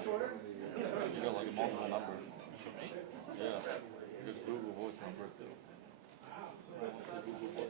You got like a multiple number. Yeah. Good Google Voice number too. Google Voice.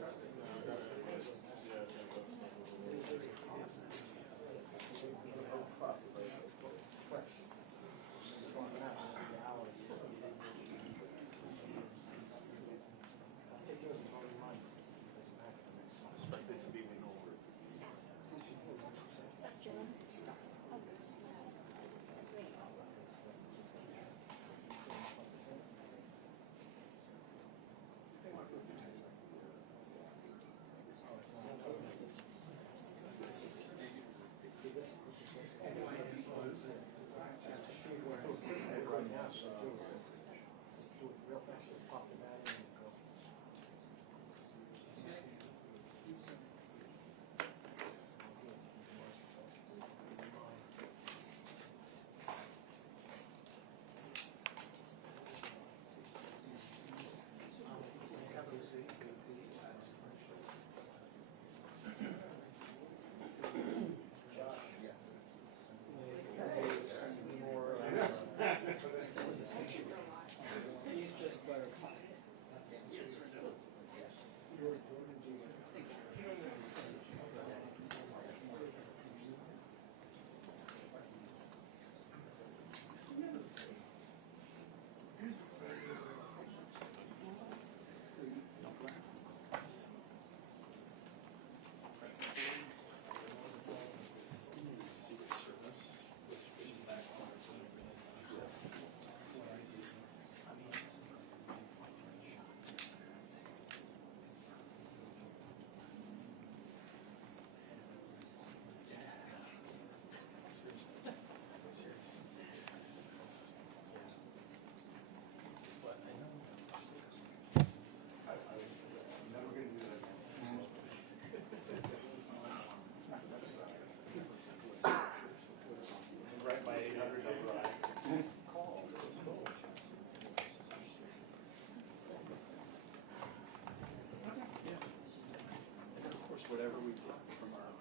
Whatever we get from our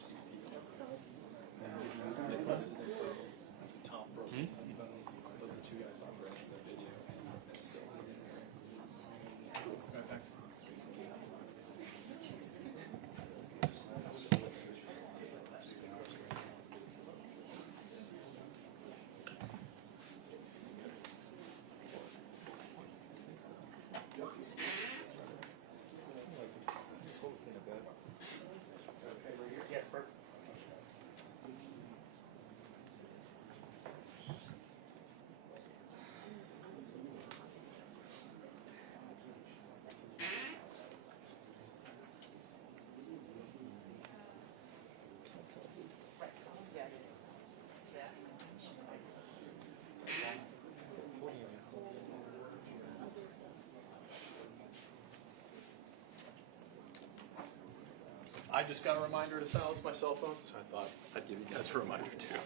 CP, Nicholas is Tom broke his phone. Those are the two guys operating the video. They're still right back. I just got a reminder to silence my cell phone, so I thought I'd give you guys a reminder too.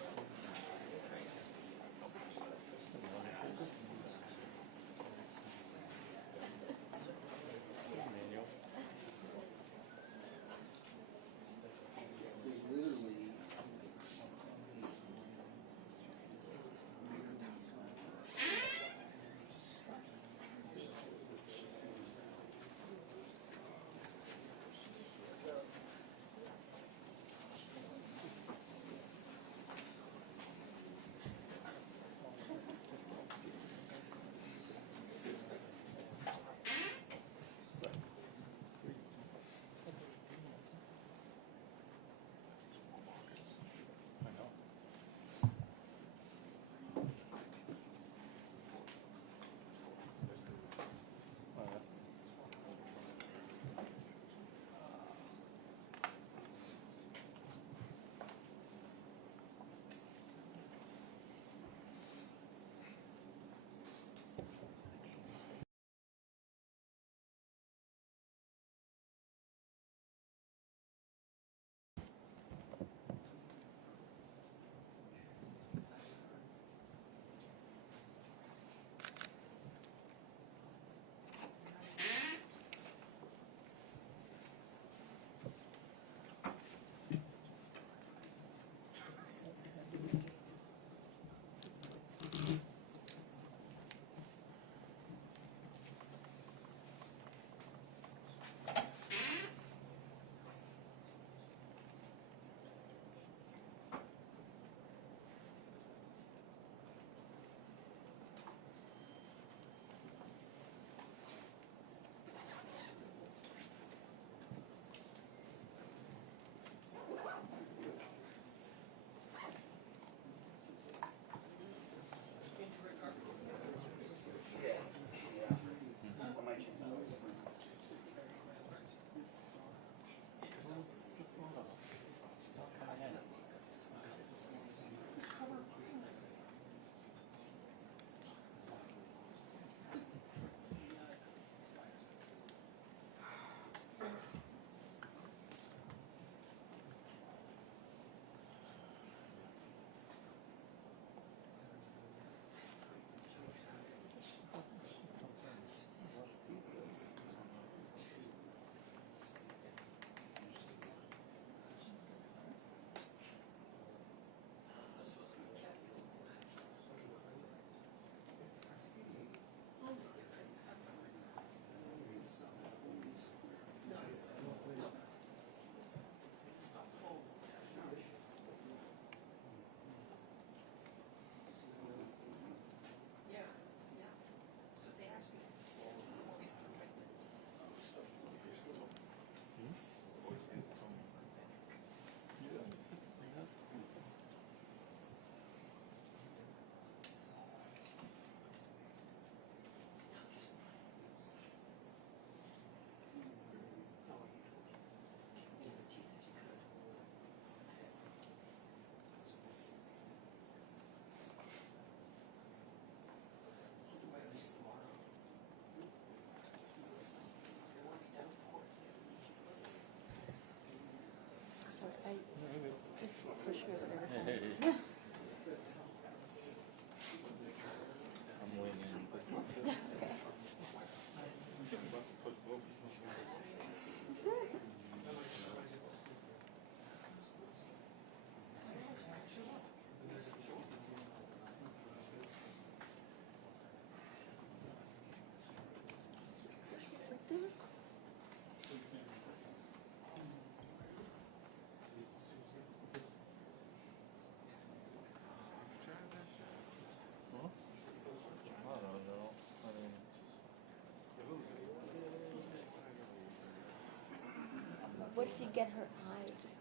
if you get her eye, just.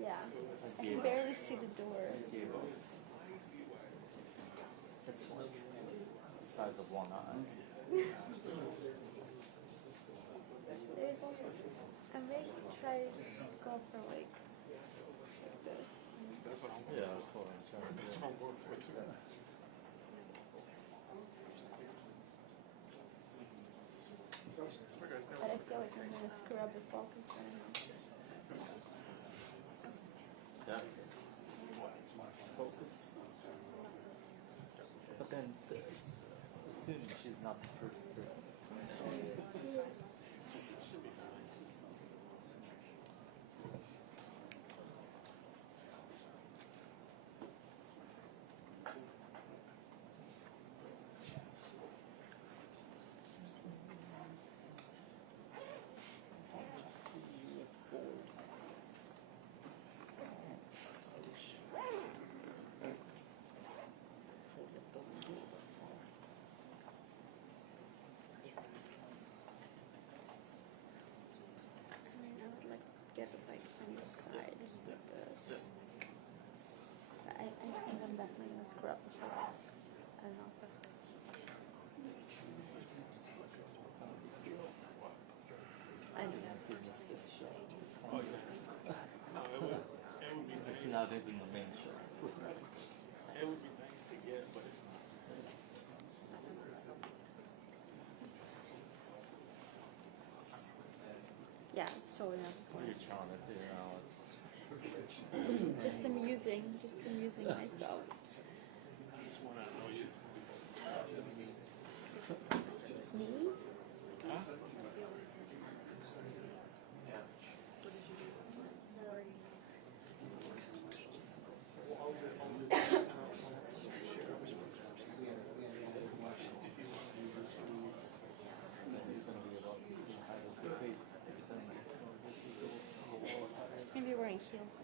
Yeah, I can barely see the door. It's like the size of one eye. There's also, I may try to just go for like this. That's what I'm Yeah, that's what I'm trying to do. That's what I'm going for too. But I feel like I'm gonna screw up the focus. I don't know. Yeah. Focus. But then, assuming she's not the first person. I would like to get it like from the side like this. I think I'm definitely gonna screw up the focus. I don't know if that's it. I don't know. Just this shade. Oh, yeah. No, it would be nice. It's not even the main show. It would be nice to get, but it's not. Yeah, it's totally not the What are point. you trying to do now? Just amusing myself. I just want to know you. Me? Huh? She's gonna be wearing heels.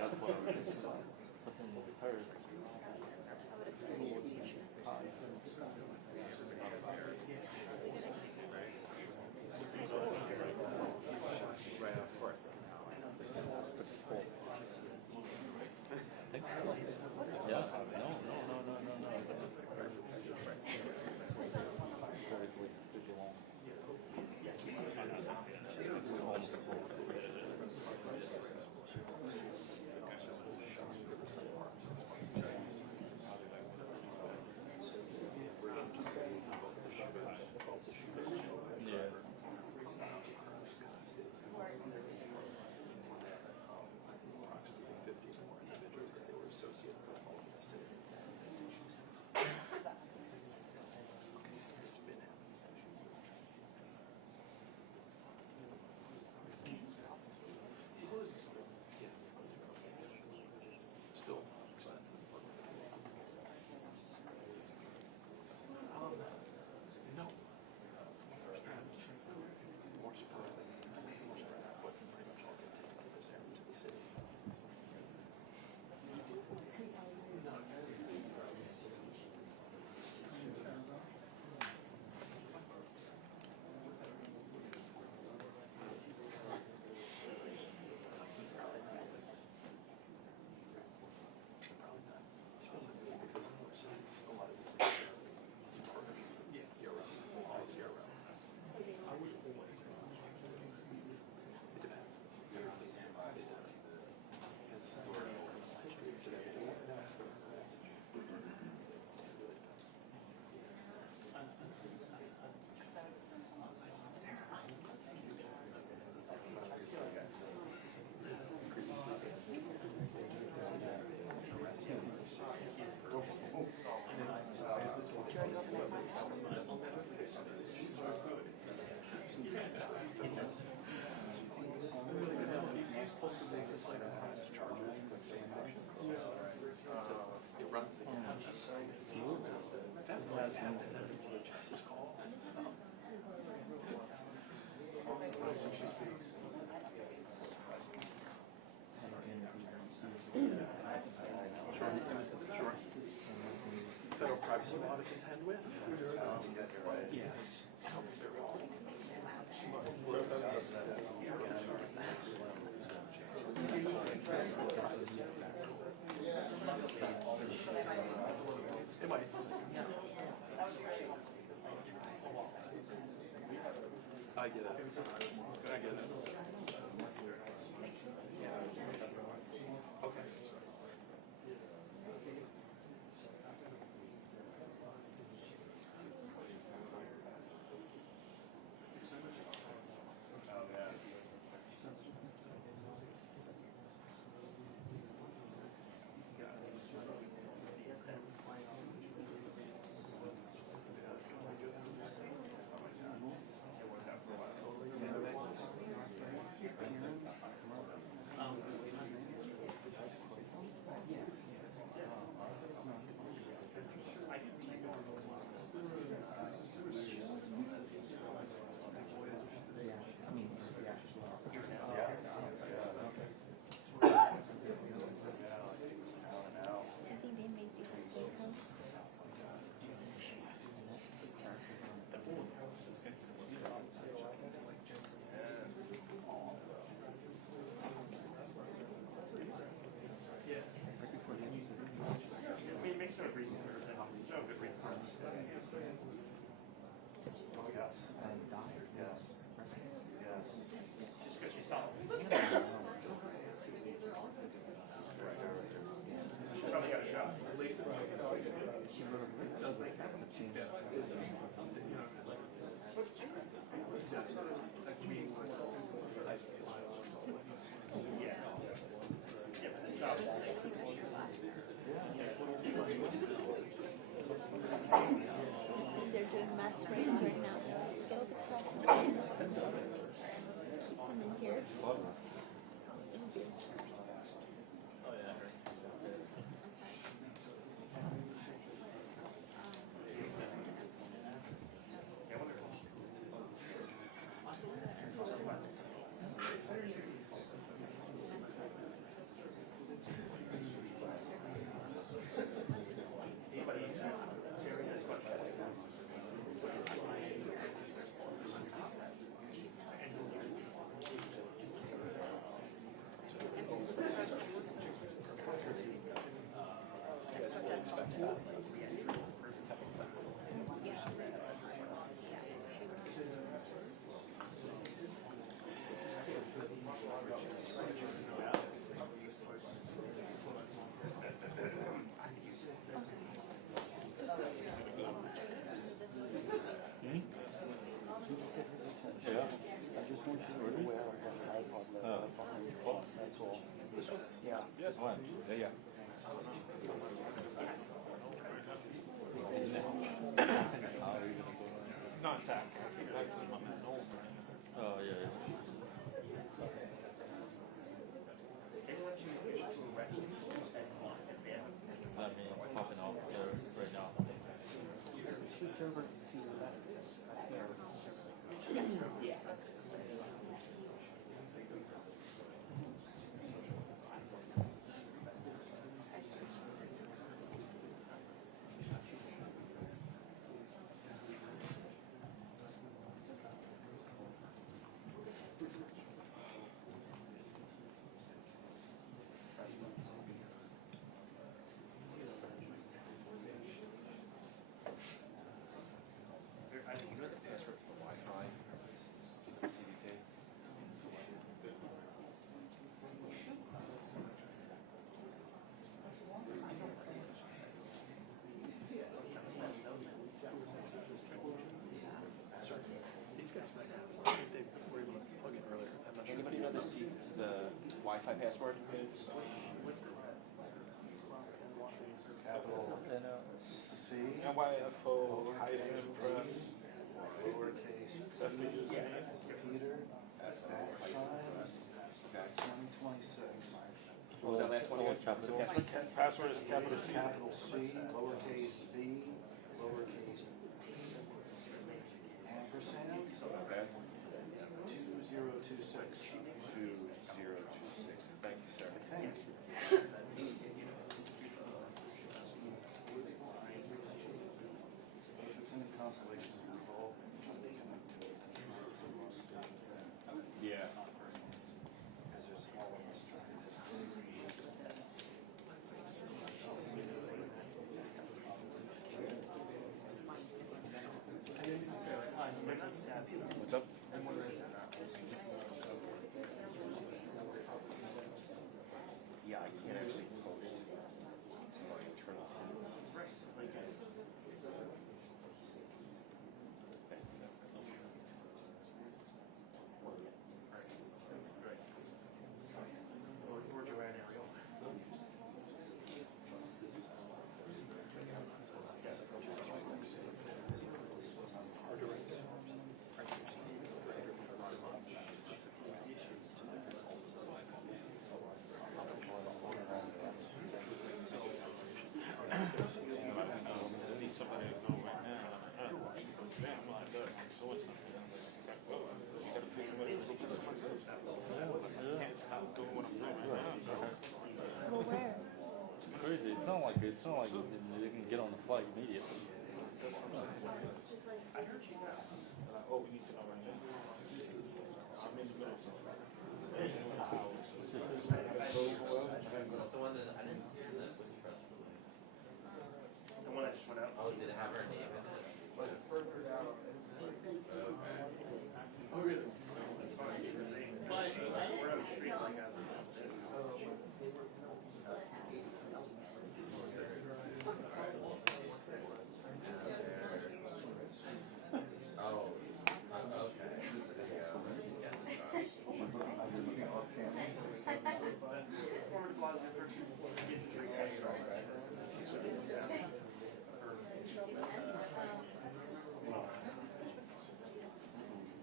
That's what I'm thinking. But then hers. Right, of course. Think so? Yeah. No. Very good. Pretty long. Almost full. Yeah. Still expensive. No. More surprised than but pretty much all get taken to this area, to the city. Yeah, year-round. All year-round. It depends. It runs again. Jess's call. So she speaks. Federal private you ought to contend with. Yeah. It might. I get it. I get it. Okay. They're doing mass raids right now. Get over to class. Keep them in here. Thank you. Oh yeah. I'm sorry. Yeah. I just want you to be aware of that iPod level. That's all. This one? Yeah. Yes. One. Yeah. Not attack. Oh yeah. That means popping off there right now. Switch over to the left. I think you know the password for the Wi-Fi. CDK. These guys might have. I think they were able to plug in earlier. I'm not sure. Anybody know the Wi-Fi password? Capital C, NYFO hyphen press. lowercase Peter, @sign, 2026. What was that last one again? Capital. Password is capital It's C. capital C, lowercase b, lowercase p, ampersand, Okay. 2026. 2026. Thank you, sir. I think. It's not like you can get on the flight immediately. I heard you guys. Oh, we need to know right now. I'm in the middle of something. The one that I didn't hear the switch press release. The one that just went out. Oh, did it have her name in it? Okay. Oh, really? That's fine. We're on the street like as Oh, okay.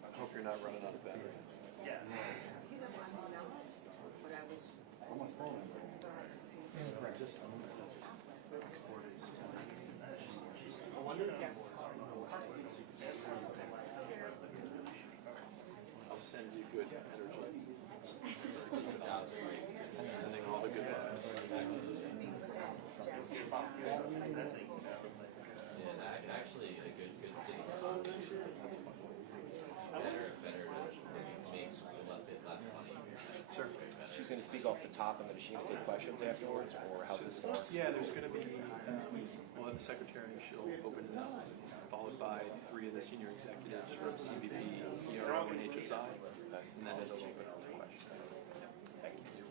I hope you're not running out of battery. Yeah. I wonder if I'll send you good energy. Sending all the good vibes. Yeah, actually a good city. Better makes school a bit less money. Sure. She's going to speak off the top, and then is she going to take questions afterwards, or how's this going? Yeah, there's going to be, we'll have the secretary, she'll open it up, followed by 3 of the senior executives from CBP, ERO, and HSI, and then it'll open up to questions. Thank you.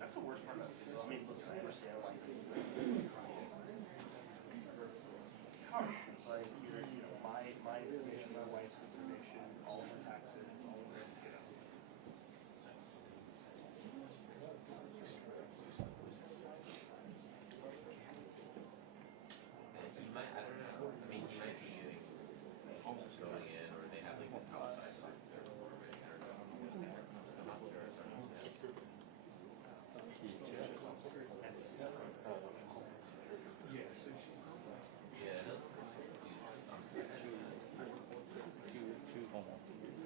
That's the worst part about this. I mean, look, I understand why like, you know, my information, my wife's information, all of her taxes, all of it, you know. He might, I don't know. I mean, he might be doing going in, or they have like an outside software for it, or I'm not sure. Yeah, he'll use something. Two Homeland Security.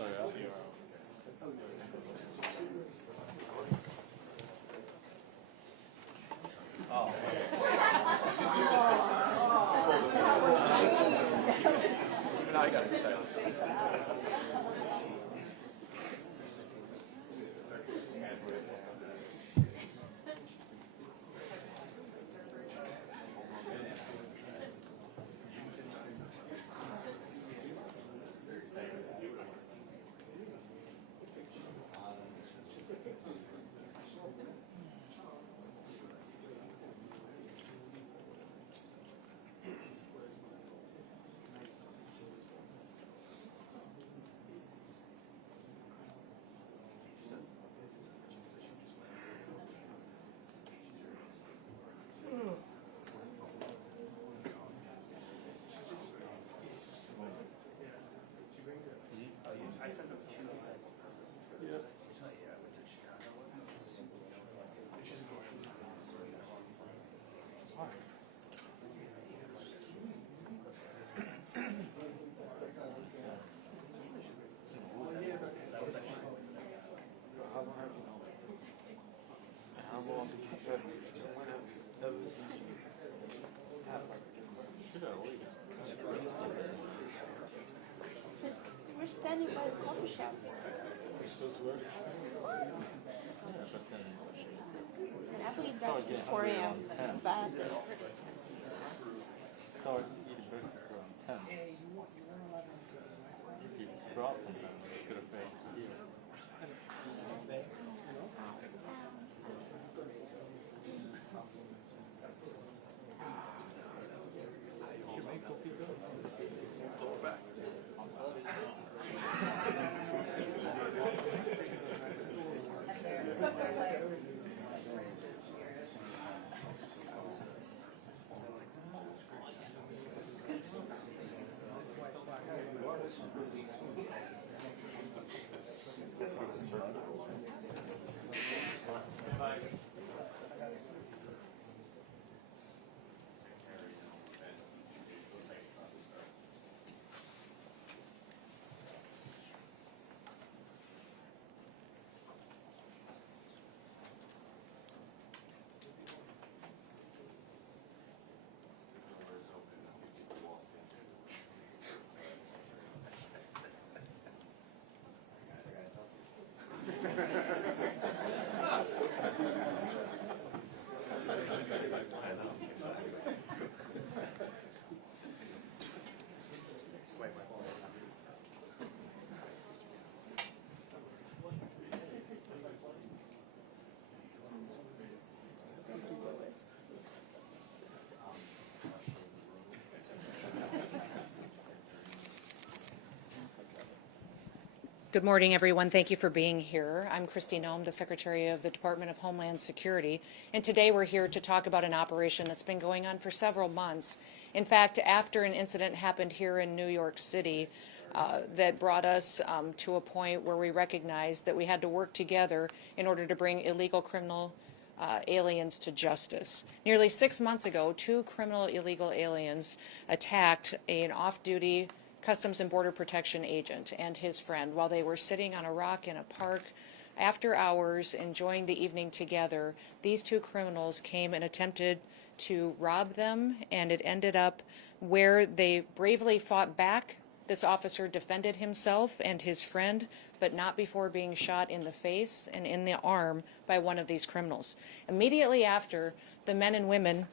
Oh yeah. Oh. Now I got excited. We're standing by the coffee shop. And I believe breakfast is 4 a.m. Bad. Start eating breakfast around 10. If you brought something, you could have paid here. You make cookies though? Lower back. Good morning, everyone. Thank you for being here. I'm Kristi Noem, the Secretary of the Department of Homeland Security, and today we're here to talk about an operation that's been going on for several months. In fact, after an incident happened here in New York City that brought us to a point where we recognized that we had to work together in order to bring illegal criminal aliens to justice. Nearly 6 months ago, 2 criminal illegal aliens attacked an off-duty Customs and Border Protection agent and his friend while they were sitting on a rock in a park after hours enjoying the evening together. These 2 criminals came and attempted to rob them, and it ended up where they bravely fought back. This officer defended himself and his friend, but not before being shot in the face and in the arm by one of these criminals. Immediately after, the men and women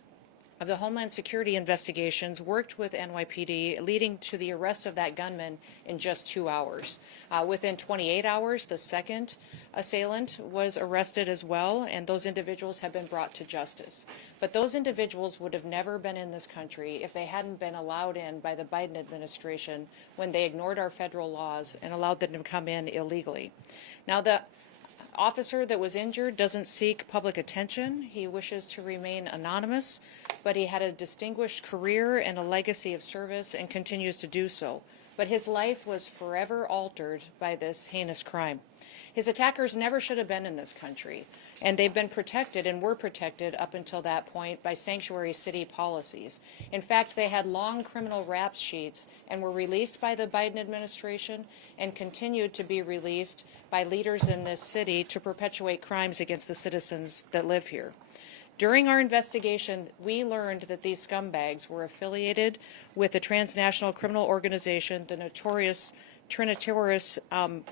of the Homeland Security investigations worked with NYPD, leading to the arrest of that gunman in just 2 hours. Within 28 hours, the second assailant was arrested as well, and those individuals have been brought to justice. But those individuals would have never been in this country if they hadn't been allowed in by the Biden administration when they ignored our federal laws and allowed them to come in illegally. Now, the officer that was injured doesn't seek public attention. He wishes to remain anonymous, but he had a distinguished career and a legacy of service and continues to do so. But his life was forever altered by this heinous crime. His attackers never should have been in this country, and they've been protected and were protected up until that point by sanctuary city policies. In fact, they had long criminal rap sheets and were released by the Biden administration and continued to be released by leaders in this city to perpetuate crimes against the citizens that live here. During our investigation, we learned that these scumbags were affiliated with the transnational criminal organization, the notorious Trinitaris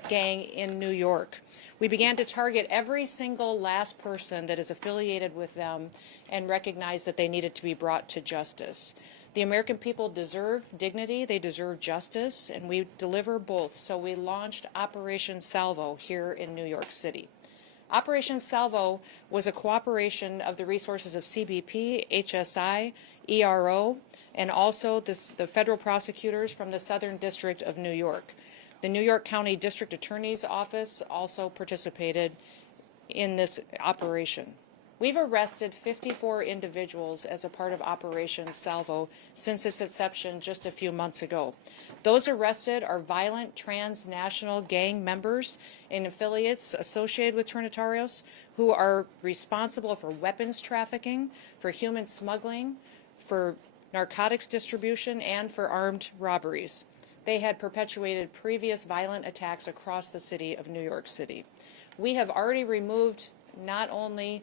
gang in New York. We began to target every single last person that is affiliated with them and recognized that they needed to be brought to justice. The American people deserve dignity, they deserve justice, and we deliver both. So we launched Operation Salvo here in New York City. Operation Salvo was a cooperation of the resources of CBP, HSI, ERO, and also the federal prosecutors from the Southern District of New York. The New York County District Attorney's Office also participated in this operation. We've arrested 54 individuals as a part of Operation Salvo since its inception just a few months ago. Those arrested are violent transnational gang members and affiliates associated with Trinitarios who are responsible for weapons trafficking, for human smuggling, for narcotics distribution, and for armed robberies. They had perpetuated previous violent attacks across the city of New York City. We have already removed not only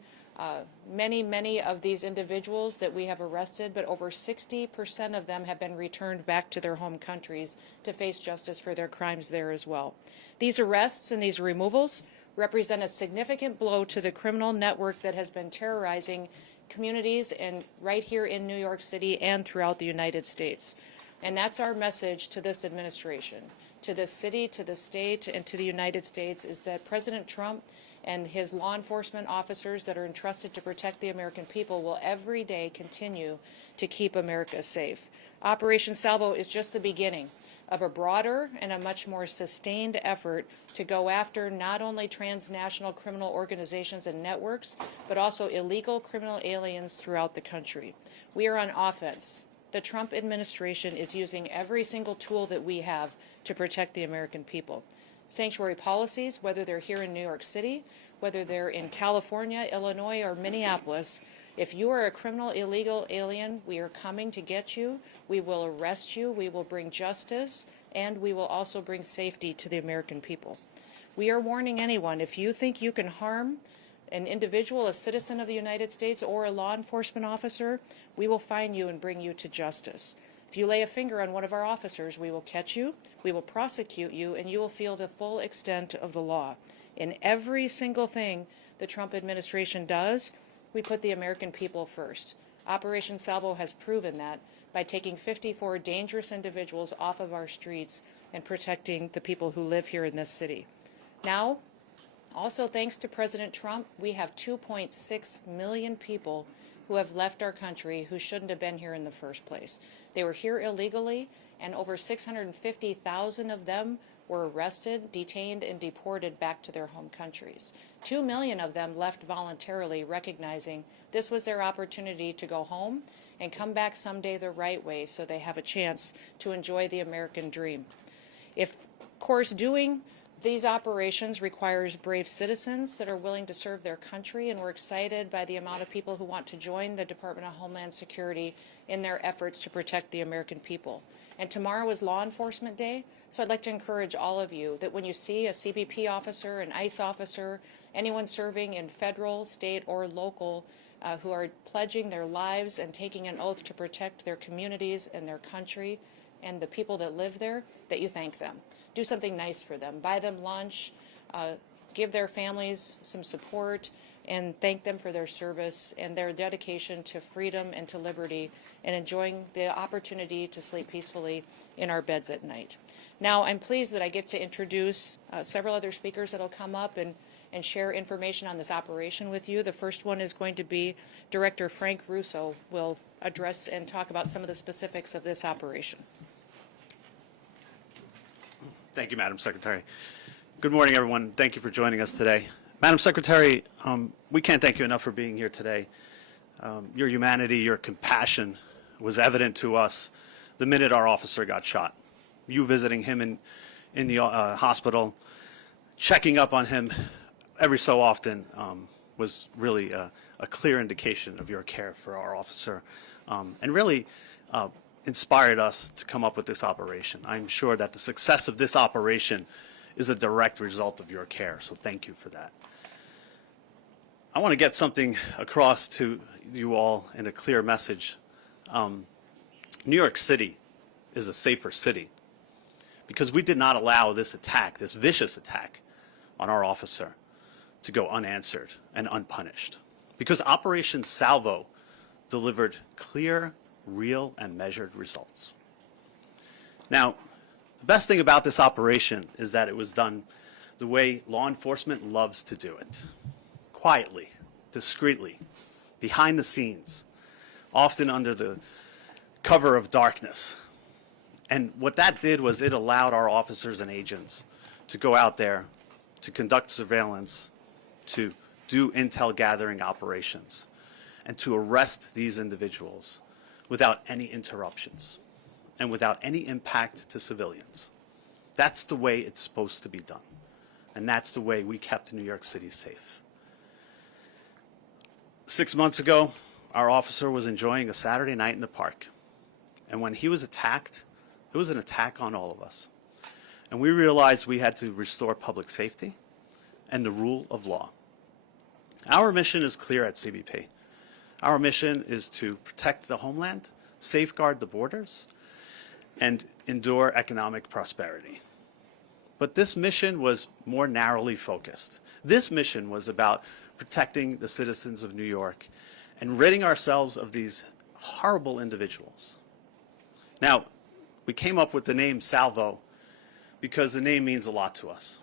many of these individuals that we have arrested, but over 60% of them have been returned back to their home countries to face justice for their crimes there as well. These arrests and these removals represent a significant blow to the criminal network that has been terrorizing communities right here in New York City and throughout the United States. And that's our message to this administration, to this city, to the state, and to the United States, is that President Trump and his law enforcement officers that are entrusted to protect the American people will every day continue to keep America safe. Operation Salvo is just the beginning of a broader and a much more sustained effort to go after not only transnational criminal organizations and networks, but also illegal criminal aliens throughout the country. We are on offense. The Trump administration is using every single tool that we have to protect the American people. Sanctuary policies, whether they're here in New York City, whether they're in California, Illinois, or Minneapolis, if you are a criminal illegal alien, we are coming to get you. We will arrest you. We will bring justice, and we will also bring safety to the American people. We are warning anyone, if you think you can harm an individual, a citizen of the United States, or a law enforcement officer, we will find you and bring you to justice. If you lay a finger on one of our officers, we will catch you, we will prosecute you, and you will feel the full extent of the law. In every single thing the Trump administration does, we put the American people first. Operation Salvo has proven that by taking 54 dangerous individuals off of our streets and protecting the people who live here in this city. Now, also thanks to President Trump, we have 2.6 million people who have left our country who shouldn't have been here in the first place. They were here illegally, and over 650,000 of them were arrested, detained, and deported back to their home countries. 2 million of them left voluntarily, recognizing this was their opportunity to go home and come back someday the right way so they have a chance to enjoy the American dream. Of course, doing these operations requires brave citizens that are willing to serve their country, and we're excited by the amount of people who want to join the Department of Homeland Security in their efforts to protect the American people. And tomorrow is Law Enforcement Day, so I'd like to encourage all of you that when you see a CBP officer, an ICE officer, anyone serving in federal, state, or local who are pledging their lives and taking an oath to protect their communities and their country and the people that live there, that you thank them. Do something nice for them. Buy them lunch, give their families some support, and thank them for their service and their dedication to freedom and to liberty and enjoying the opportunity to sleep peacefully in our beds at night. Now, I'm pleased that I get to introduce several other speakers that will come up and share information on this operation with you. The first one is going to be Director Frank Russo will address and talk about some of the specifics of this operation. Thank you, Madam Secretary. Good morning, everyone. Thank you for joining us today. Madam Secretary, we can't thank you enough for being here today. Your humanity, your compassion was evident to us the minute our officer got shot. You visiting him in the hospital, checking up on him every so often was really a clear indication of your care for our officer, and really inspired us to come up with this operation. I'm sure that the success of this operation is a direct result of your care, so thank you for that. I want to get something across to you all in a clear message. New York City is a safer city because we did not allow this attack, this vicious attack on our officer, to go unanswered and unpunished. Because Operation Salvo delivered clear, real, and measured results. Now, the best thing about this operation is that it was done the way law enforcement loves to do it. Quietly, discreetly, behind the scenes, often under the cover of darkness. And what that did was it allowed our officers and agents to go out there, to conduct surveillance, to do intel gathering operations, and to arrest these individuals without any interruptions and without any impact to civilians. That's the way it's supposed to be done. And that's the way we kept New York City safe. 6 months ago, our officer was enjoying a Saturday night in the park. And when he was attacked, it was an attack on all of us. And we realized we had to restore public safety and the rule of law. Our mission is clear at CBP. Our mission is to protect the homeland, safeguard the borders, and endure economic prosperity. But this mission was more narrowly focused. This mission was about protecting the citizens of New York and ridding ourselves of these horrible individuals. Now, we came up with the name Salvo because the name means a lot to us.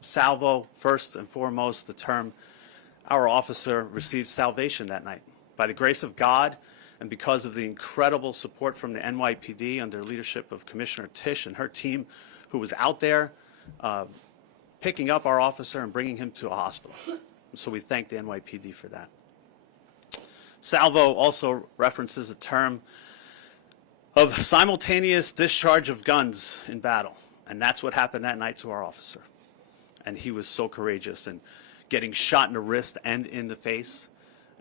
Salvo, first and foremost, the term our officer received salvation that night. By the grace of God and because of the incredible support from the NYPD under the leadership of Commissioner Tisch and her team, who was out there picking up our officer and bringing him to a hospital. So we thank the NYPD for that. Salvo also references a term of simultaneous discharge of guns in battle. And that's what happened that night to our officer. And he was so courageous in getting shot in the wrist and in the face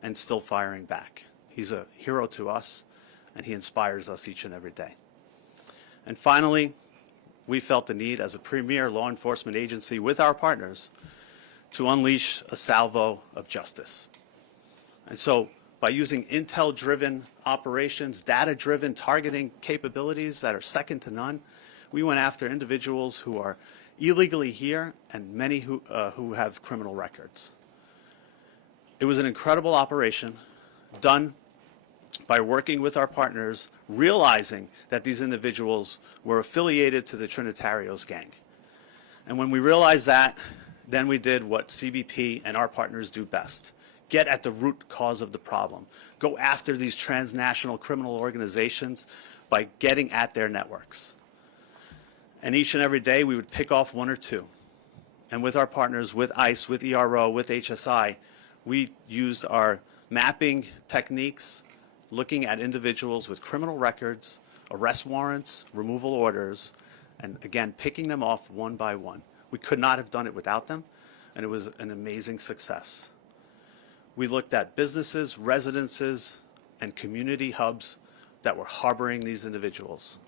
and still firing back. He's a hero to us, and he inspires us each and every day. And finally, we felt the need as a premier law enforcement agency with our partners to unleash a salvo of justice. And so by using intel-driven operations, data-driven targeting capabilities that are second to none, we went after individuals who are illegally here and many who have criminal records. It was an incredible operation done by working with our partners, realizing that these individuals were affiliated to the Trinitarios gang. And when we realized that, then we did what CBP and our partners do best. Get at the root cause of the problem. Go after these transnational criminal organizations by getting at their networks. And each and every day, we would pick off one or two. And with our partners, with ICE, with ERO, with HSI, we used our mapping techniques, looking at individuals with criminal records, arrest warrants, removal orders, and again, picking them off one by one. We could not have done it without them, and it was an amazing success. We looked at businesses, residences, and community hubs that were harboring these individuals.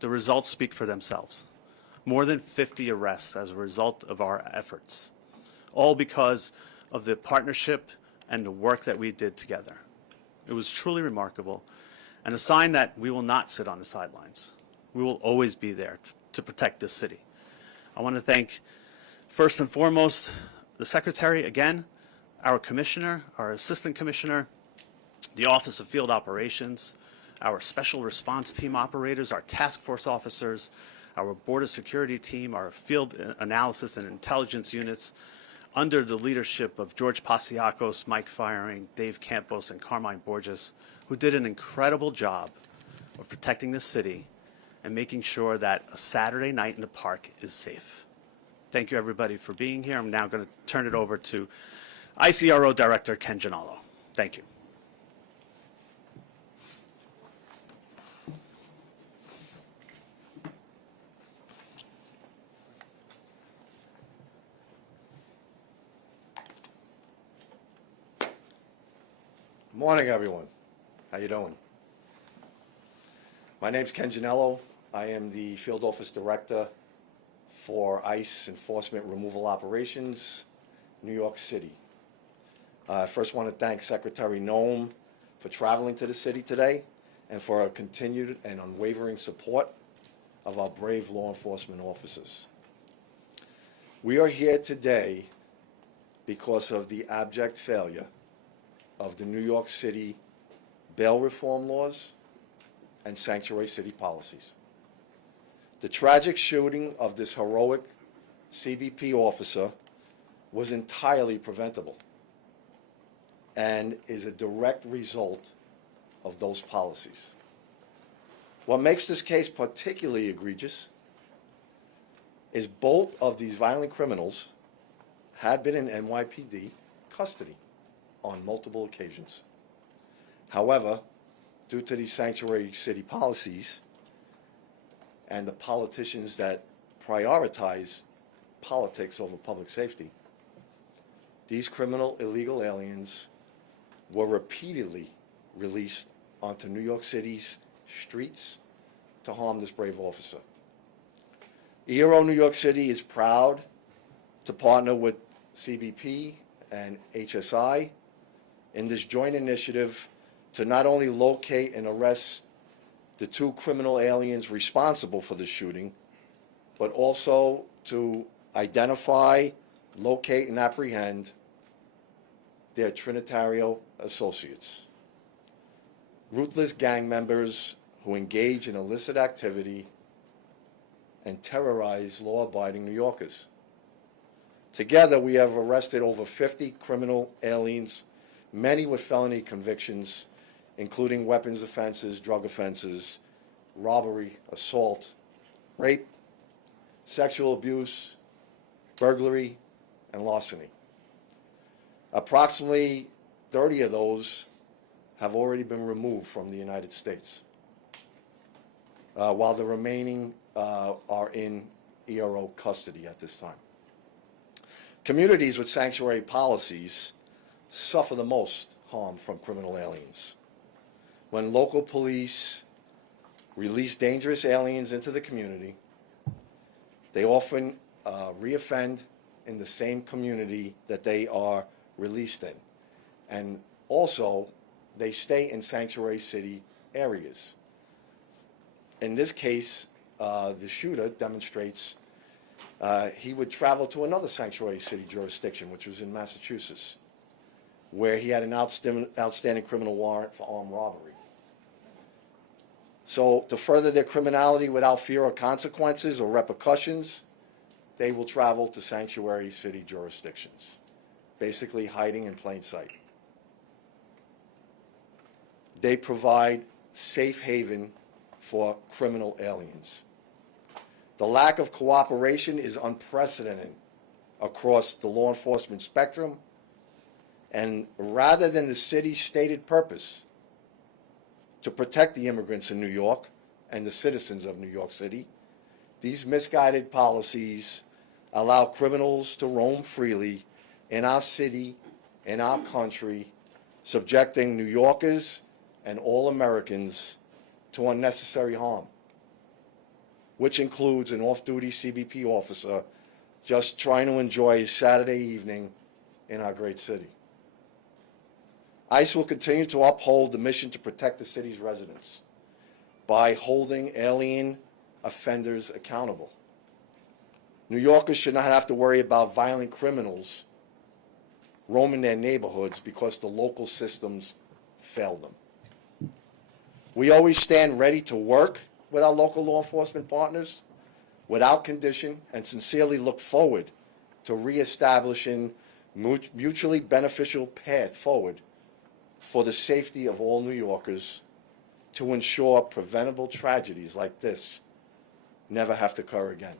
The results speak for themselves. More than 50 arrests as a result of our efforts, all because of the partnership and the work that we did together. It was truly remarkable, and a sign that we will not sit on the sidelines. We will always be there to protect this city. I want to thank, first and foremost, the Secretary again, our Commissioner, our Assistant Commissioner, the Office of Field Operations, our Special Response Team operators, our task force officers, our Border Security team, our field analysis and intelligence units, under the leadership of George Pasiakos, Mike Firing, Dave Campos, and Carmine Borges, who did an incredible job of protecting the city and making sure that a Saturday night in the park is safe. Thank you, everybody, for being here. I'm now going to turn it over to ICRO Director Ken Gianallo. Thank you. Morning, everyone. How you doing? My name's Ken Gianallo. I am the Field Office Director for ICE Enforcement Removal Operations, New York City. I first want to thank Secretary Noem for traveling to the city today and for our continued and unwavering support of our brave law enforcement officers. We are here today because of the abject failure of the New York City bail reform laws and sanctuary city policies. The tragic shooting of this heroic CBP officer was entirely preventable and is a direct result of those policies. What makes this case particularly egregious is both of these violent criminals had been in NYPD custody on multiple occasions. However, due to these sanctuary city policies and the politicians that prioritize politics over public safety, these criminal illegal aliens were repeatedly released onto New York City's streets to harm this brave officer. ERO New York City is proud to partner with CBP and HSI in this joint initiative to not only locate and arrest the two criminal aliens responsible for the shooting, but also to identify, locate, and apprehend their Trinitario associates, ruthless gang members who engage in illicit activity and terrorize law-abiding New Yorkers. Together, we have arrested over 50 criminal aliens, many with felony convictions, including weapons offenses, drug offenses, robbery, assault, rape, sexual abuse, burglary, and larceny. Approximately 30 of those have already been removed from the United States, while the remaining are in ERO custody at this time. Communities with sanctuary policies suffer the most harm from criminal aliens. When local police release dangerous aliens into the community, they often reoffend in the same community that they are released in. And also, they stay in sanctuary city areas. In this case, the shooter demonstrates he would travel to another sanctuary city jurisdiction, which was in Massachusetts, where he had an outstanding criminal warrant for armed robbery. So to further their criminality without fear of consequences or repercussions, they will travel to sanctuary city jurisdictions, basically hiding in plain sight. They provide safe haven for criminal aliens. The lack of cooperation is unprecedented across the law enforcement spectrum, and rather than the city's stated purpose to protect the immigrants in New York and the citizens of New York City, these misguided policies allow criminals to roam freely in our city, in our country, subjecting New Yorkers and all Americans to unnecessary harm, which includes an off-duty CBP officer just trying to enjoy his Saturday evening in our great city. ICE will continue to uphold the mission to protect the city's residents by holding alien offenders accountable. New Yorkers should not have to worry about violent criminals roaming their neighborhoods because the local systems fail them. We always stand ready to work with our local law enforcement partners without condition and sincerely look forward to reestablishing mutually beneficial path forward for the safety of all New Yorkers to ensure preventable tragedies like this never have to occur again.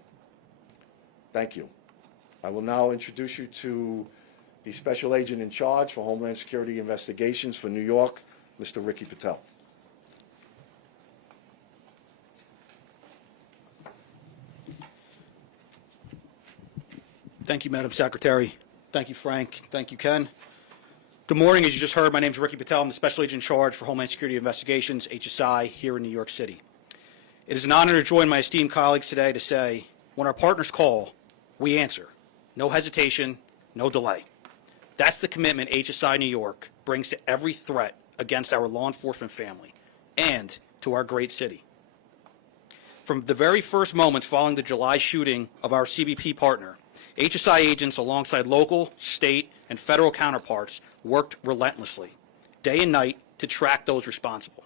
Thank you. I will now introduce you to the Special Agent in charge for Homeland Security Investigations for New York, Mr. Ricky Patel. Thank you, Madam Secretary. Thank you, Frank. Thank you, Ken. Good morning. As you just heard, my name is Ricky Patel. I'm the Special Agent in charge for Homeland Security Investigations, HSI, here in New York City. It is an honor to join my esteemed colleagues today to say, when our partners call, we answer. No hesitation, no delay. That's the commitment HSI New York brings to every threat against our law enforcement family and to our great city. From the very first moments following the July shooting of our CBP partner, HSI agents alongside local, state, and federal counterparts worked relentlessly, day and night, to track those responsible.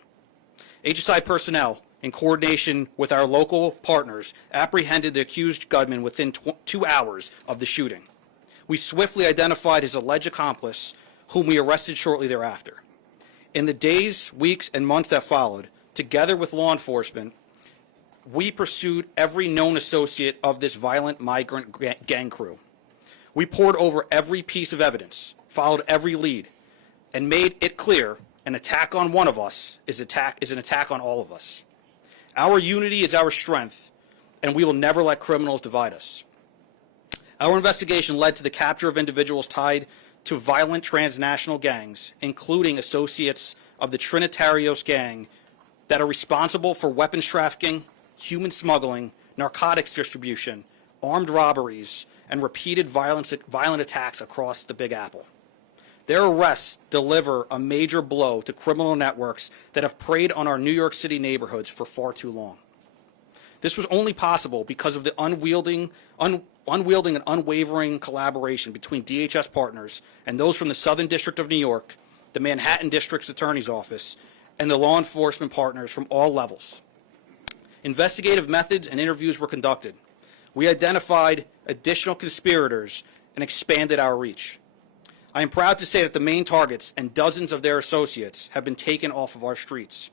HSI personnel, in coordination with our local partners, apprehended the accused gunman within 2 hours of the shooting. We swiftly identified his alleged accomplice, whom we arrested shortly thereafter. In the days, weeks, and months that followed, together with law enforcement, we pursued every known associate of this violent migrant gang crew. We pored over every piece of evidence, followed every lead, and made it clear an attack on one of us is an attack on all of us. Our unity is our strength, and we will never let criminals divide us. Our investigation led to the capture of individuals tied to violent transnational gangs, including associates of the Trinitarios gang that are responsible for weapons trafficking, human smuggling, narcotics distribution, armed robberies, and repeated violent attacks across the Big Apple. Their arrests deliver a major blow to criminal networks that have preyed on our New York City neighborhoods for far too long. This was only possible because of the unwielding and unwavering collaboration between DHS partners and those from the Southern District of New York, the Manhattan District's Attorney's Office, and the law enforcement partners from all levels. Investigative methods and interviews were conducted. We identified additional conspirators and expanded our reach. I am proud to say that the main targets and dozens of their associates have been taken off of our streets.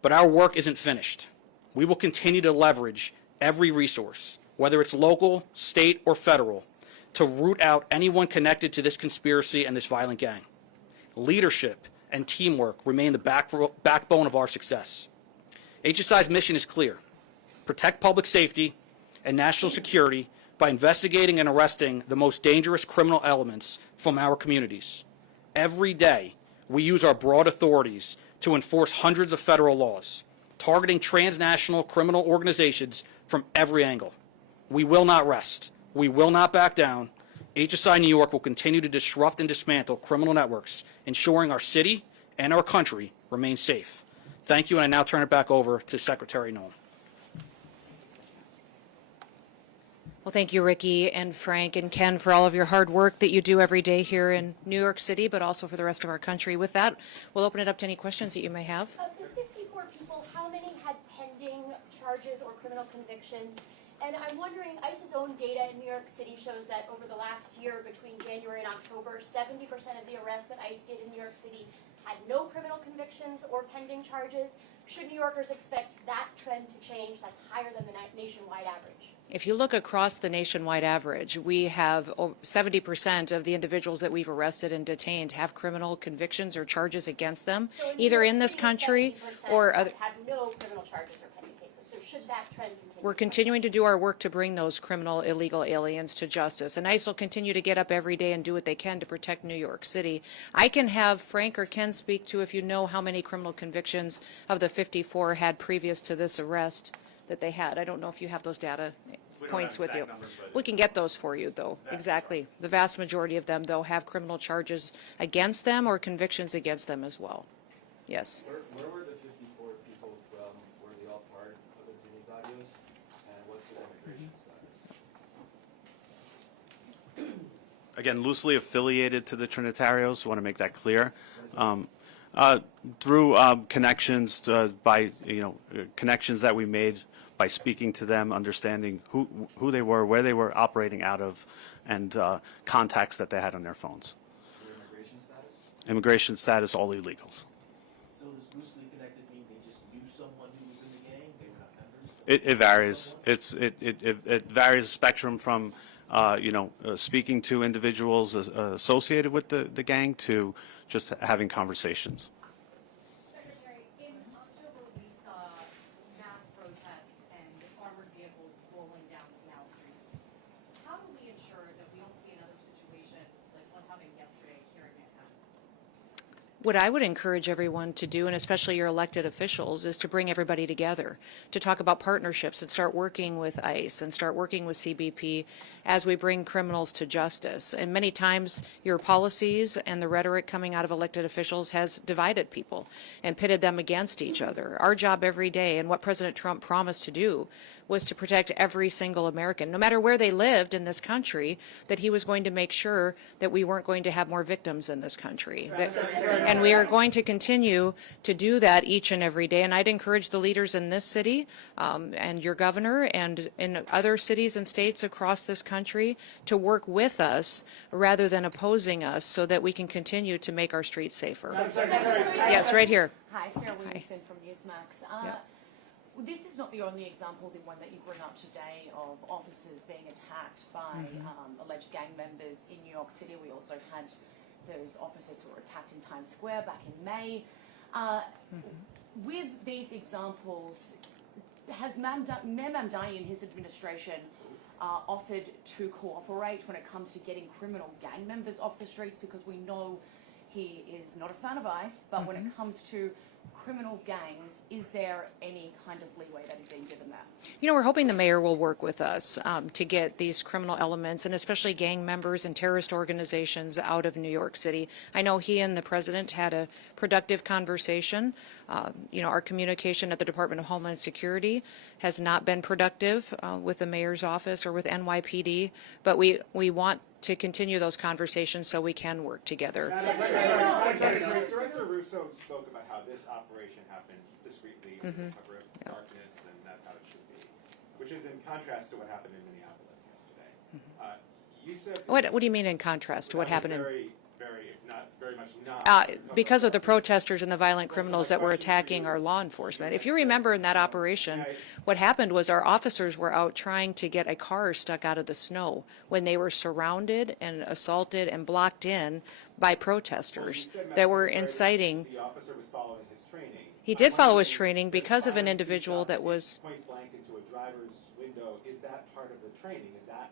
But our work isn't finished. We will continue to leverage every resource, whether it's local, state, or federal, to root out anyone connected to this conspiracy and this violent gang. Leadership and teamwork remain the backbone of our success. HSI's mission is clear: protect public safety and national security by investigating and arresting the most dangerous criminal elements from our communities. Every day, we use our broad authorities to enforce hundreds of federal laws, targeting transnational criminal organizations from every angle. We will not rest. We will not back down. HSI New York will continue to disrupt and dismantle criminal networks, ensuring our city and our country remain safe. Thank you, and I now turn it back over to Secretary Noem. Well, thank you, Ricky and Frank and Ken, for all of your hard work that you do every day here in New York City, but also for the rest of our country. With that, we'll open it up to any questions that you may have. Of the 54 people, how many had pending charges or criminal convictions? And I'm wondering, ICE's own data in New York City shows that over the last year, between January and October, 70% of the arrests that ICE did in New York City had no criminal convictions or pending charges. Should New Yorkers expect that trend to change? That's higher than the nationwide average. If you look across the nationwide average, we have 70% of the individuals that we've arrested and detained have criminal convictions or charges against them, So either New in York this City, country 70% or other. have no criminal charges or pending cases. So should that trend continue? We're continuing to do our work to bring those criminal illegal aliens to justice. And ICE will continue to get up every day and do what they can to protect New York City. I can have Frank or Ken speak to if you know how many criminal convictions of the 54 had previous to this arrest that they had. I don't know if you have those data points with you. We can get those for you, though. Exactly. The vast majority of them, though, have criminal charges against them or convictions against them as well. Yes. Where were the 54 people from? Were they all part of the Trinitarios? And what's their immigration status? Again, loosely affiliated to the Trinitarios. Want to make that clear. Through connections connections that we made by speaking to them, understanding who they were, where they were operating out of, and contacts that they had on their phones. Their immigration status? Immigration status, all illegals. So does loosely connected mean they just knew someone who was in the gang? They were not members? It varies. It varies a spectrum from speaking to individuals associated with the gang to just having conversations. Secretary, in October we saw mass protests and armored vehicles rolling down Canal Street. How do we ensure that we don't see another situation like what happened yesterday here in Manhattan? What I would encourage everyone to do, and especially your elected officials, is to bring everybody together, to talk about partnerships and start working with ICE and start working with CBP as we bring criminals to justice. And many times your policies and the rhetoric coming out of elected officials has divided people and pitted them against each other. Our job every day, and what President Trump promised to do, was to protect every single American, no matter where they lived in this country, that he was going to make sure that we weren't going to have more victims in this country. And we are going to continue to do that each and every day. And I'd encourage the leaders in this city and your governor and in other cities and states across this country to work with us rather than opposing us so that we can continue to make our streets safer. Yes, right here. Hi, Sarah Williamson from Newsmax. This is not the only example, the one that you bring up today, of officers being attacked by alleged gang members in New York City. We also had those officers who were attacked in Times Square back in May. With these examples, has Mayor Mamdani and his administration offered to cooperate when it comes to getting criminal gang members off the streets? Because we know he is not a fan of ICE, but when it comes to criminal gangs, is there any kind of leeway that is being given that? You know, we're hoping the mayor will work with us to get these criminal elements and especially gang members and terrorist organizations out of New York City. I know he and the president had a productive conversation. Our communication at the Department of Homeland Security has not been productive with the mayor's office or with NYPD, but we want to continue those conversations so we can work together. Yes. Director Russo spoke about how this operation happened discreetly in the cover of darkness, and that's how it should be, which is in contrast to what happened in Minneapolis yesterday. You said What do you mean in contrast to what happened in? Very much not. Because of the protesters and the violent criminals that were attacking our law enforcement. If you remember in that operation, what happened was our officers were out trying to get a car stuck out of the snow when they were surrounded and assaulted and blocked in by protesters that were inciting. The officer was following his training. He did follow his training because of an individual that was point blank into a driver's window. Is that part of the training?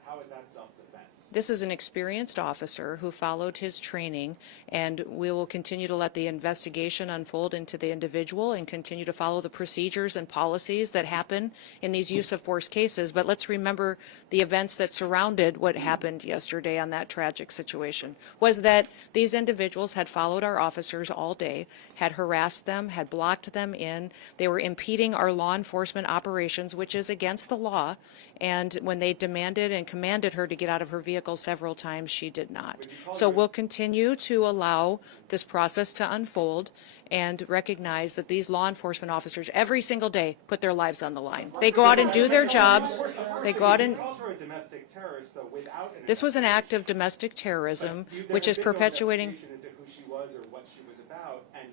How is that self-defense? This is an experienced officer who followed his training, and we will continue to let the investigation unfold into the individual and continue to follow the procedures and policies that happen in these use of force cases. But let's remember the events that surrounded what happened yesterday on that tragic situation was that these individuals had followed our officers all day, had harassed them, had blocked them in. They were impeding our law enforcement operations, which is against the law. And when they demanded and commanded her to get out of her vehicle several times, she did not. So we'll continue to allow this process to unfold and recognize that these law enforcement officers every single day put their lives on the line. They go out and do their jobs. They go out and... This was an act of domestic terrorism, which is perpetuating... Into who she was or what she was about, and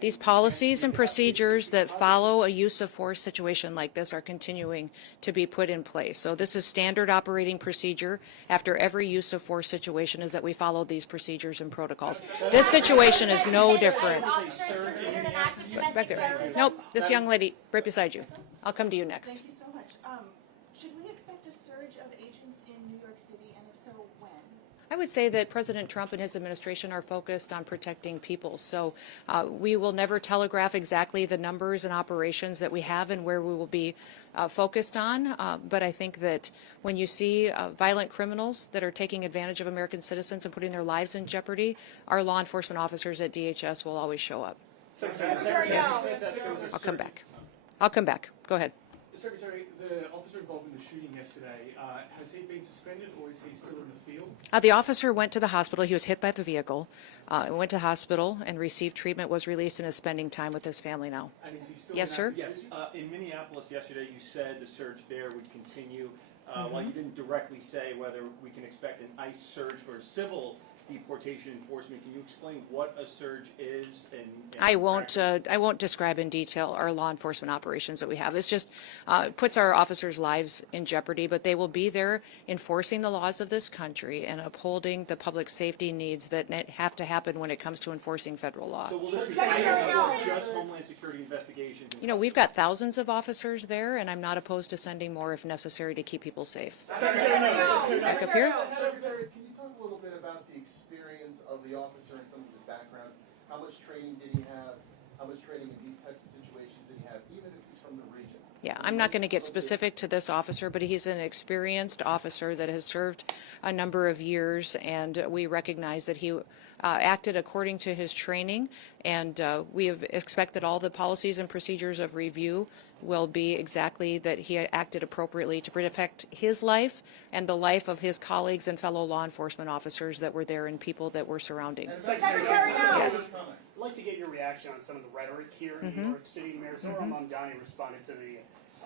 These policies and procedures that follow a use of force situation like this are continuing to be put in place. So this is standard operating procedure after every use of force situation, is that we follow these procedures and protocols. This situation is no different. Back there. Nope, this young lady right beside you. I'll come to you next. Thank you so much. Should we expect a surge of agents in New York City, and if so, when? I would say that President Trump and his administration are focused on protecting people. So we will never telegraph exactly the numbers and operations that we have and where we will be focused on. But I think that when you see violent criminals that are taking advantage of American citizens and putting their lives in jeopardy, our law enforcement officers at DHS will always show up. Yes. I'll come back. I'll come back. Go ahead. Secretary, the officer involved in the shooting yesterday, has he been suspended or is he still in the field? The officer went to the hospital. He was hit by the vehicle, went to hospital and received treatment, was released, and is spending time with his family now. And is he still Yes, sir? Yes. In Minneapolis yesterday, you said the surge there would continue. While you didn't directly say whether we can expect an ICE surge for civil deportation enforcement, can you explain what a surge is? I won't describe in detail our law enforcement operations that we have. It's just puts our officers' lives in jeopardy, but they will be there enforcing the laws of this country and upholding the public safety needs that have to happen when it comes to enforcing federal law. So will this be just Homeland Security investigations? You know, we've got thousands of officers there, and I'm not opposed to sending more if necessary to keep people safe. Back up here. Secretary, can you talk a little bit about the experience of the officer and some of his background? How much training did he have? How much training in these types of situations did he have, even if he's from the region? Yeah, I'm not going to get specific to this officer, but he's an experienced officer that has served a number of years, and we recognize that he acted according to his training, and we have expected all the policies and procedures of review will be exactly that he acted appropriately to protect his life and the life of his colleagues and fellow law enforcement officers that were there and people that were surrounding. Secretary Noem. Yes. I'd like to get your reaction on some of the rhetoric here in New York City. Mayor Zohar Mamdani responded to the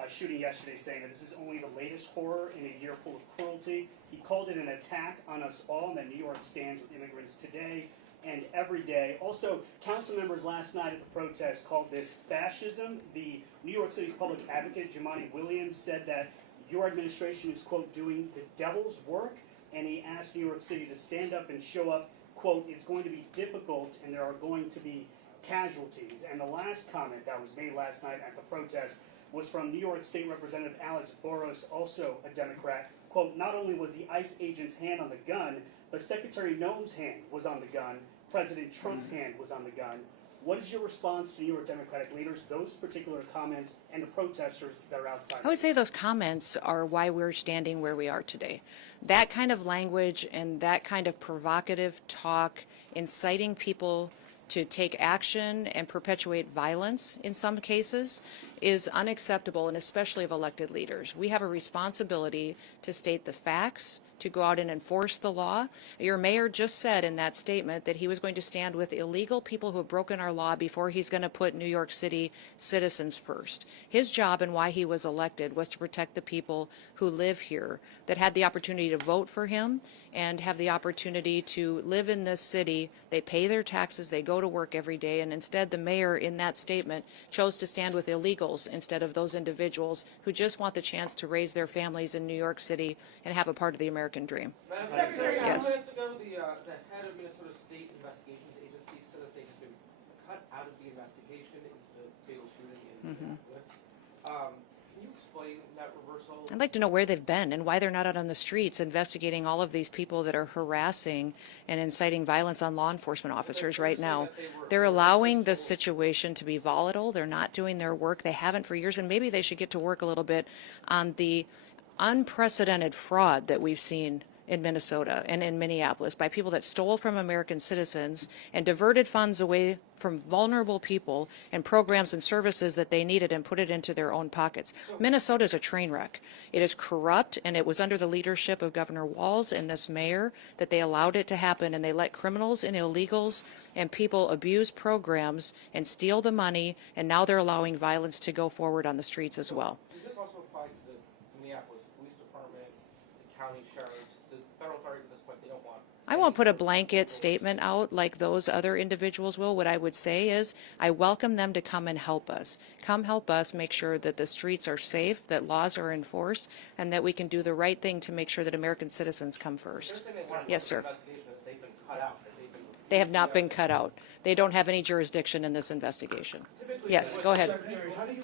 shooting yesterday, saying that this is only the latest horror in a year full of cruelty. He called it an attack on us all, and that New York stands with immigrants today and every day. Also, council members last night at the protest called this fascism. The New York City's public advocate, Jumaane Williams, said that your administration is, quote, doing the devil's work, and he asked New York City to stand up and show up, quote, it's going to be difficult and there are going to be casualties. And the last comment that was made last night at the protest was from New York State Representative Alex Boros, also a Democrat. Quote, not only was the ICE agent's hand on the gun, but Secretary Noem's hand was on the gun. President Trump's hand was on the gun. What is your response to New York Democratic leaders, those particular comments, and the protesters that are outside? I would say those comments are why we're standing where we are today. That kind of language and that kind of provocative talk, inciting people to take action and perpetuate violence in some cases, is unacceptable, and especially of elected leaders. We have a responsibility to state the facts, to go out and enforce the law. Your mayor just said in that statement that he was going to stand with illegal people who have broken our law before he's going to put New York City citizens first. His job and why he was elected was to protect the people who live here, that had the opportunity to vote for him and have the opportunity to live in this city. They pay their taxes, they go to work every day, and instead the mayor in that statement chose to stand with illegals instead of those individuals who just want the chance to raise their families in New York City and have a part of the American dream. Madam Secretary, yes. 2 minutes ago, the head of Minnesota State Investigations Agency said that they have been cut out of the investigation into the fatal shooting in Minneapolis. Can you explain that reversal? I'd like to know where they've been and why they're not out on the streets investigating all of these people that are harassing and inciting violence on law enforcement officers right now. They're allowing this situation to be volatile. They're not doing their work. They haven't for years, and maybe they should get to work a little bit on the unprecedented fraud that we've seen in Minnesota and in Minneapolis by people that stole from American citizens and diverted funds away from vulnerable people and programs and services that they needed and put it into their own pockets. Minnesota is a train wreck. It is corrupt, and it was under the leadership of Governor Walz and this mayor that they allowed it to happen, and they let criminals and illegals and people abuse programs and steal the money, and now they're allowing violence to go forward on the streets as well. Does this also apply to the Minneapolis Police Department, the county sheriffs, the federal authorities at this point? They don't want I won't put a blanket statement out like those other individuals will. What I would say is I welcome them to come and help us. Come help us make sure that the streets are safe, that laws are enforced, and that we can do the right thing to make sure that American citizens come first. Yes, sir. They have not been cut out. They don't have any jurisdiction in this investigation. Yes, go ahead. Secretary, how do you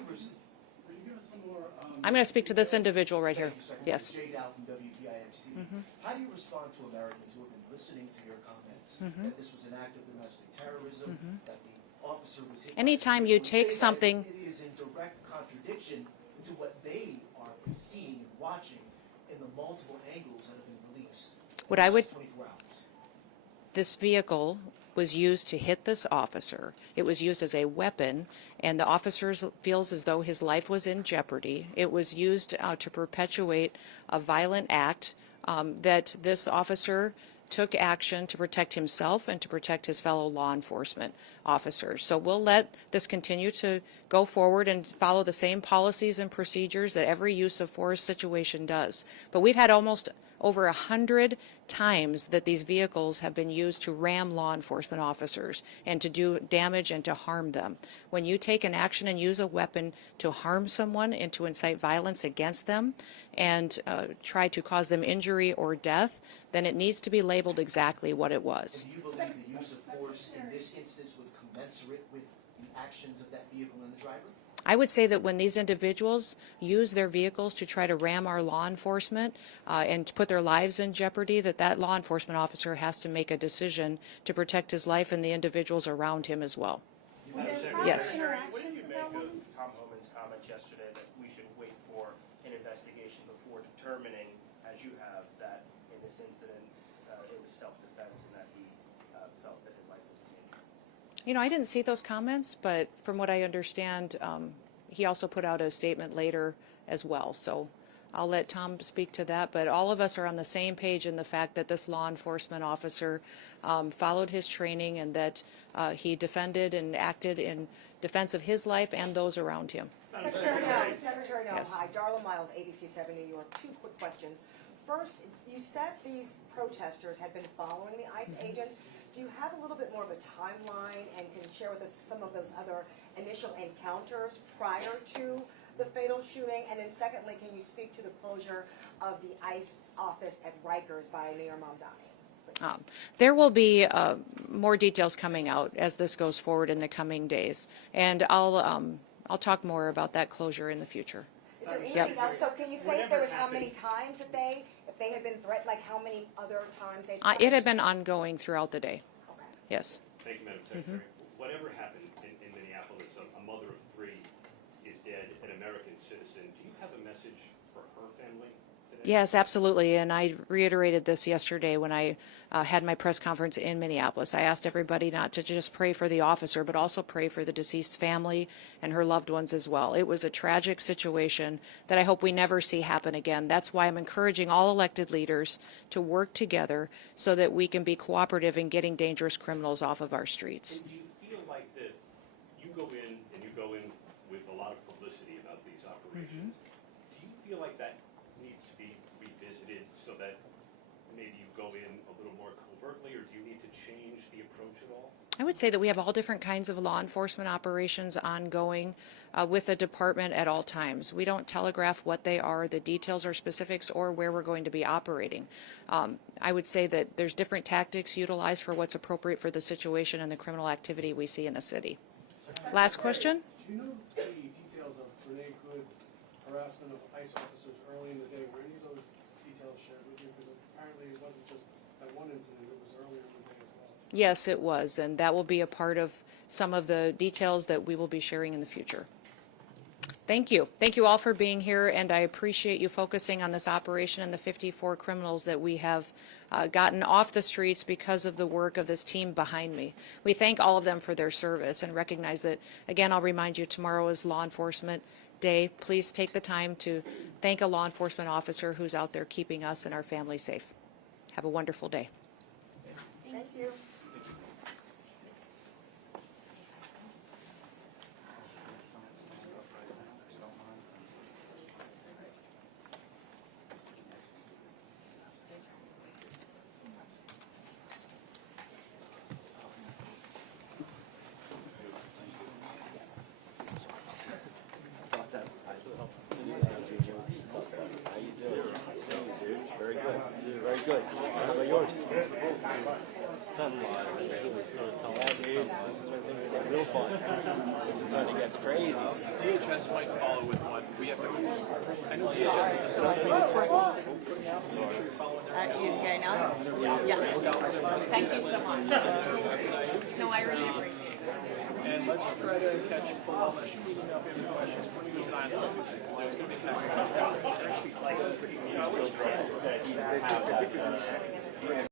I'm going to speak to this individual right here. Thank you, Yes. Jay Dow from WPIX-TV. How do you respond to Americans who have been listening to your comments that this was an act of domestic terrorism, that the officer was hit? Anytime you take something. It is in direct contradiction to what they are seeing and watching in the multiple angles that have been released. What I would. 24 hours. This vehicle was used to hit this officer. It was used as a weapon, and the officer feels as though his life was in jeopardy. It was used to perpetuate a violent act that this officer took action to protect himself and to protect his fellow law enforcement officers. So we'll let this continue to go forward and follow the same policies and procedures that every use of force situation does. But we've had almost over 100 times that these vehicles have been used to ram law enforcement officers and to do damage and to harm them. When you take an action and use a weapon to harm someone and to incite violence against them and try to cause them injury or death, then it needs to be labeled exactly what it was. And do you believe the use of force in this instance was commensurate with the actions of that vehicle and the driver? I would say that when these individuals use their vehicles to try to ram our law enforcement and to put their lives in jeopardy, that law enforcement officer has to make a decision to protect his life and the individuals around him as well. Yes. What did you make of Tom Homan's comment yesterday that we should wait for an investigation before determining, as you have, that in this incident it was self-defense and that he felt that his life was in danger? You know, I didn't see those comments, but from what I understand, he also put out a statement later as well. So I'll let Tom speak to that. But all of us are on the same page in the fact that this law enforcement officer followed his training and that he defended and acted in defense of his life and those around him. Secretary Noem, Yes. hi. Darla Miles, ABC 7 New York. Two quick questions. First, you said these protesters had been following the ICE agents. Do you have a little bit more of a timeline and can share with us some of those other initial encounters prior to the fatal shooting? And then secondly, can you speak to the closure of the ICE office at Rikers by Mayor Mamdani? There will be more details coming out as this goes forward in the coming days, and I'll talk more about that closure in the future. Is there anything else? So can you say if there was how many times that if they had been threatened, like how many other times they? It had been ongoing throughout the day. Okay. Yes. Thank you, Madam Secretary. Whatever happened in Minneapolis, a mother of three is dead, an American citizen. Do you have a message for her family today? Yes, absolutely. And I reiterated this yesterday when I had my press conference in Minneapolis. I asked everybody not to just pray for the officer, but also pray for the deceased family and her loved ones as well. It was a tragic situation that I hope we never see happen again. That's why I'm encouraging all elected leaders to work together so that we can be cooperative in getting dangerous criminals off of our streets. And do you feel like that you go in with a lot of publicity about these operations? Do you feel like that needs to be revisited so that maybe you go in a little more covertly, or do you need to change the approach at all? I would say that we have all different kinds of law enforcement operations ongoing with the department at all times. We don't telegraph what they are, the details or specifics, or where we're going to be operating. I would say that there's different tactics utilized for what's appropriate for the situation and the criminal activity we see in the city. Last question? Do you know the details of Renee Good's harassment of ICE officers early in the day? Were any of those details shared with you? Because apparently it wasn't just that one incident, it was earlier in the day as well. Yes, it was, and that will be a part of some of the details that we will be sharing in the future. Thank you. Thank you all for being here, and I appreciate you focusing on this operation and the 54 criminals that we have gotten off the streets because of the work of this team behind me. We thank all of them for their service and recognize that, again, I'll remind you, tomorrow is Law Enforcement Day. Please take the time to thank a law enforcement officer who's out there keeping us and our families safe. Have a wonderful day. Thank you. sunlight, or really sort of sunlight. This is where things get real fun. This is when it gets crazy. DHS might follow with what we have to. I know DHS is associated with putting out, so make sure you're following that. You okay now? Yeah. Thank you so much. No, I really appreciate it. And let's try to catch Paul. Shoot me an email if you have any questions. Put me aside those two things. There's going to be a package.